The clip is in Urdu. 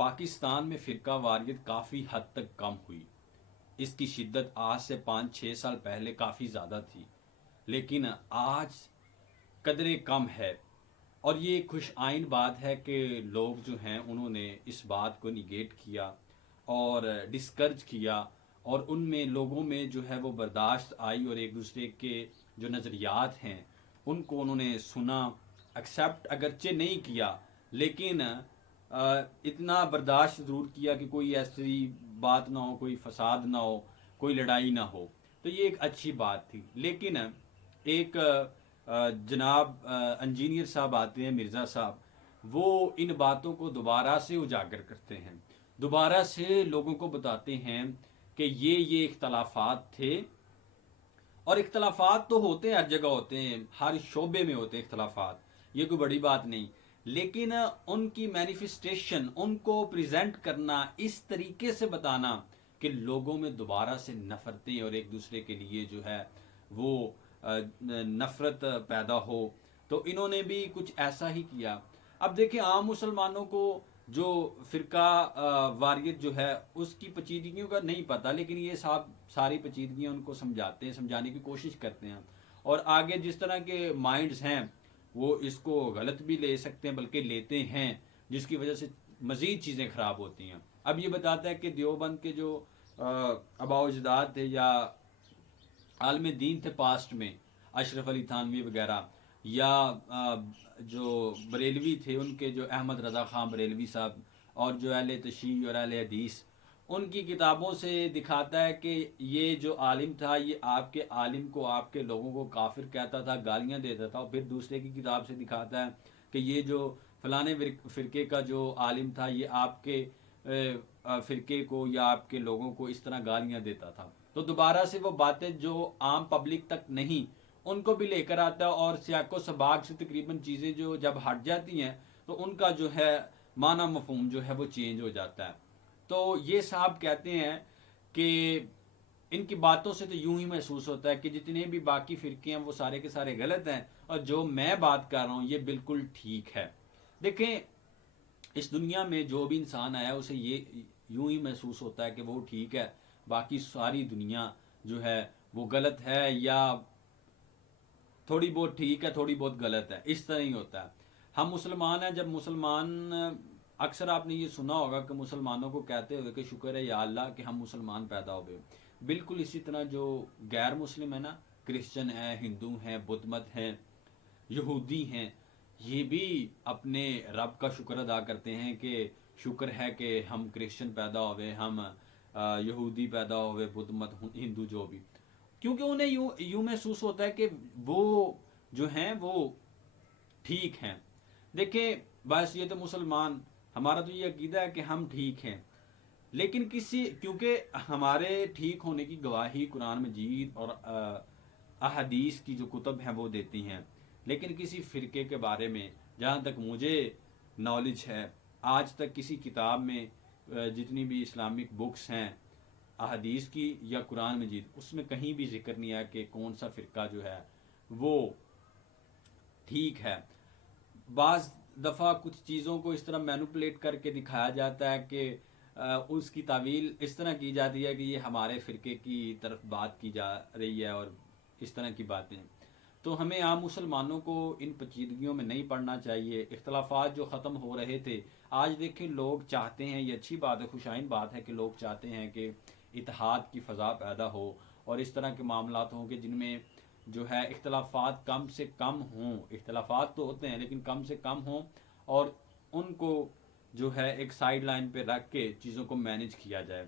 پاکستان میں فرقہ واریت کافی حد تک کم ہوئی. اس کی شدت آج سے 5-6 سال پہلے کافی زیادہ تھی، لیکن آج قدرے کم ہے. اور یہ خوش آئین بات ہے کہ لوگ جو ہیں انہوں نے اس بات کو نگیٹ کیا اور ڈسکرج کیا، اور ان میں لوگوں میں جو ہے وہ برداشت آئی، اور ایک دوسرے کے جو نظریات ہیں ان کو انہوں نے سنا، ایکسیپٹ اگرچہ نہیں کیا، لیکن اتنا برداشت ضرور کیا کہ کوئی ایسی بات نہ ہو، کوئی فساد نہ ہو، کوئی لڑائی نہ ہو. تو یہ ایک اچھی بات تھی. لیکن ایک جناب انجینئر صاحب آتے ہیں، مرزا صاحب، وہ ان باتوں کو دوبارہ سے اجاگر کرتے ہیں، دوبارہ سے لوگوں کو بتاتے ہیں کہ یہ اختلافات تھے. اور اختلافات تو ہوتے ہیں، ہر جگہ ہوتے ہیں، ہر شعبے میں ہوتے ہیں اختلافات، یہ کوئی بڑی بات نہیں. لیکن ان کی مینیفیسٹیشن، ان کو پریزنٹ کرنا، اس طریقے سے بتانا کہ لوگوں میں دوبارہ سے نفرتیں اور ایک دوسرے کے لیے جو ہے وہ نفرت پیدا ہو، تو انہوں نے بھی کچھ ایسا ہی کیا. اب دیکھیں عام مسلمانوں کو جو فرقہ واریت جو ہے اس کی پیچیدگیوں کا نہیں پتہ، لیکن یہ ساری پیچیدگیاں ان کو سمجھاتے ہیں، سمجھانے کی کوشش کرتے ہیں. اور آگے جس طرح کے مائنڈز ہیں وہ اس کو غلط بھی لے سکتے ہیں، بلکہ لیتے ہیں، جس کی وجہ سے مزید چیزیں خراب ہوتی ہیں. اب یہ بتاتا ہے کہ دیوبند کے جو آباء و اجداد تھے یا عالم دین تھے پاسٹ میں، اشرف علی تھانوی وغیرہ، یا جو بریلوی تھے ان کے جو احمد رضا خان بریلوی صاحب، اور جو اہل تشیع اور اہل حدیث، ان کی کتابوں سے دکھاتا ہے کہ یہ جو عالم تھا یہ آپ کے عالم کو، آپ کے لوگوں کو کافر کہتا تھا، گالیاں دیتا تھا. اور پھر دوسرے کی کتاب سے دکھاتا ہے کہ یہ جو فلانے فرقے کا جو عالم تھا یہ آپ کے فرقے کو یا آپ کے لوگوں کو اس طرح گالیاں دیتا تھا. تو دوبارہ سے وہ باتیں جو عام پبلک تک نہیں ان کو بھی لے کر آتا ہے، اور سیاق و سباق سے تقریباً چیزیں جو جب ہٹ جاتی ہیں تو ان کا جو ہے معنی مفہوم جو ہے وہ چینج ہو جاتا ہے. تو یہ صاحب کہتے ہیں کہ ان کی باتوں سے تو یوں ہی محسوس ہوتا ہے کہ جتنے بھی باقی فرقے ہیں وہ سارے کے سارے غلط ہیں، اور جو میں بات کر رہا ہوں یہ بالکل ٹھیک ہے. دیکھیں اس دنیا میں جو بھی انسان آیا اسے یہ یوں ہی محسوس ہوتا ہے کہ وہ ٹھیک ہے، باقی ساری دنیا جو ہے وہ غلط ہے، یا تھوڑی بہت ٹھیک ہے، تھوڑی بہت غلط ہے، اس طرح ہی ہوتا ہے. ہم مسلمان ہیں، جب مسلمان، اکثر آپ نے یہ سنا ہوگا کہ مسلمانوں کو کہتے ہوئے کہ شکر ہے یا اللہ کہ ہم مسلمان پیدا ہو گئے. بالکل اسی طرح جو غیر مسلم ہے نا، کرسچن ہیں، ہندو ہیں، بدھ مت ہیں، یہودی ہیں، یہ بھی اپنے رب کا شکر ادا کرتے ہیں کہ شکر ہے کہ ہم کرسچن پیدا ہوئے، ہم یہودی پیدا ہوئے، بدھ مت، ہندو، جو بھی. کیونکہ انہیں یوں محسوس ہوتا ہے کہ وہ جو ہیں وہ ٹھیک ہیں. دیکھیں بس یہ تو مسلمان، ہمارا تو یہ عقیدہ ہے کہ ہم ٹھیک ہیں، لیکن کیونکہ ہمارے ٹھیک ہونے کی گواہی قرآن مجید اور احادیث کی جو کتب ہیں وہ دیتی ہیں. لیکن کسی فرقے کے بارے میں جہاں تک مجھے نالج ہے، آج تک کسی کتاب میں جتنی بھی اسلامک بکس ہیں احادیث کی یا قرآن مجید، اس میں کہیں بھی ذکر نہیں ہے کہ کون سا فرقہ جو ہے وہ ٹھیک ہے. بعض دفعہ کچھ چیزوں کو اس طرح مینوپولیٹ کر کے دکھایا جاتا ہے کہ اس کی تعویل اس طرح کی جاتی ہے کہ یہ ہمارے فرقے کی طرف بات کی جا رہی ہے، اور اس طرح کی باتیں. تو ہمیں عام مسلمانوں کو ان پیچیدگیوں میں نہیں پڑنا چاہیے. اختلافات جو ختم ہو رہے تھے، آج دیکھیں لوگ چاہتے ہیں، یہ اچھی بات ہے، خوشائن بات ہے کہ لوگ چاہتے ہیں کہ اتحاد کی فضا پیدا ہو، اور اس طرح کے معاملات ہوں کہ جن میں جو ہے اختلافات کم سے کم ہوں. اختلافات تو ہوتے ہیں لیکن کم سے کم ہوں، اور ان کو جو ہے ایک سائیڈ لائن پہ رکھ کے چیزوں کو مینج کیا جائے.